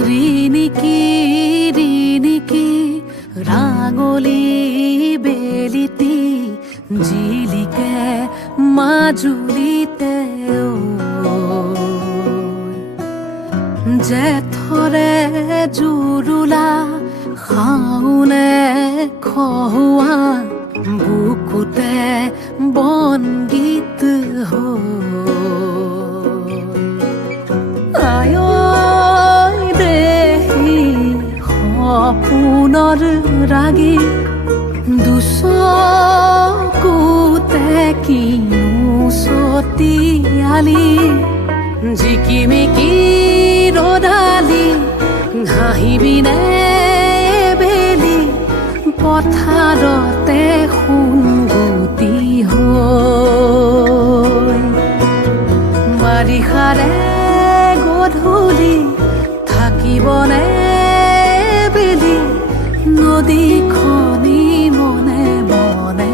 ৰিণিকি ৰিণিকি ৰাঙলী বেলিটি জিলিকে মাজুলীতে জেঠৰে জুৰুলা শাওনে খহুৱা বুকুতে বনগীত আয় দেহি সপোনৰ ৰাগী দুচকুতে কিনো চতিয়ালি জিকিমিকি ৰদালি ঘাঁহিবিনে বেলি পথাৰতে সোণগুটি হৈ বাৰিষাৰে গধূলি থাকিবনে বেলি নদীখনি মনে মনে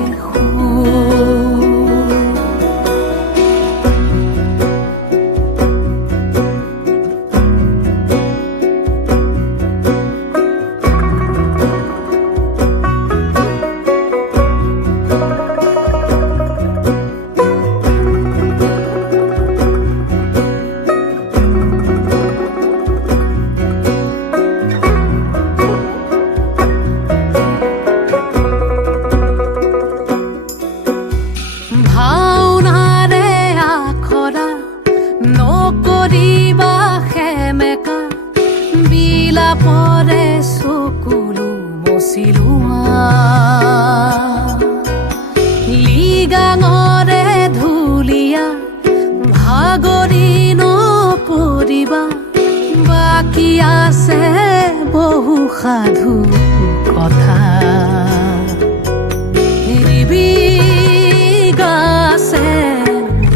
নকৰিবা সেমেকা বিলাপৰে চকুলো মচিলোৱা লিগাঙৰে ধুলীয়া ভাগৰি নপৰিবা বাকী আছে বহু সাধু কথা গাছে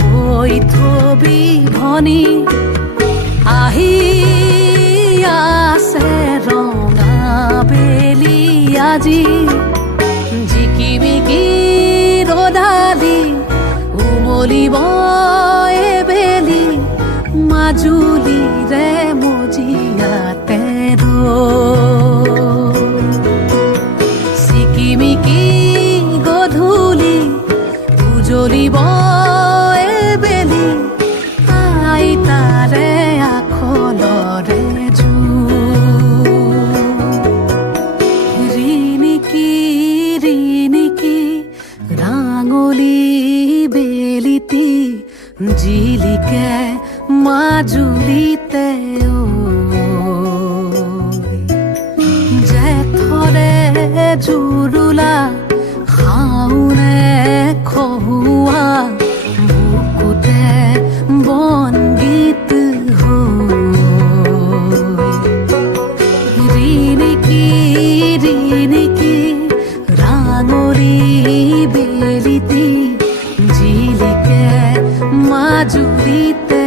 বৈ থবি ভনী আহি আছে ৰঙা বেলি আজি জিকিমিকি ৰদালি উমলিব বেলি মাজুলীৰে মজিয়াতে চিকিমিকি গধূলি উজলিব বেলি আইতাৰে আখলৰে ৰিণিকি ৰিণিকি ৰাঙলী বেলিটি জিলিকে মাজুলীতে জেঠৰে জুৰুলা শাওনে খহুৱা বুকুতে বনগীত ৰিণিকি ৰিণিকি ৰাঙলী বেলিটি জিলিকে মাজুলীতে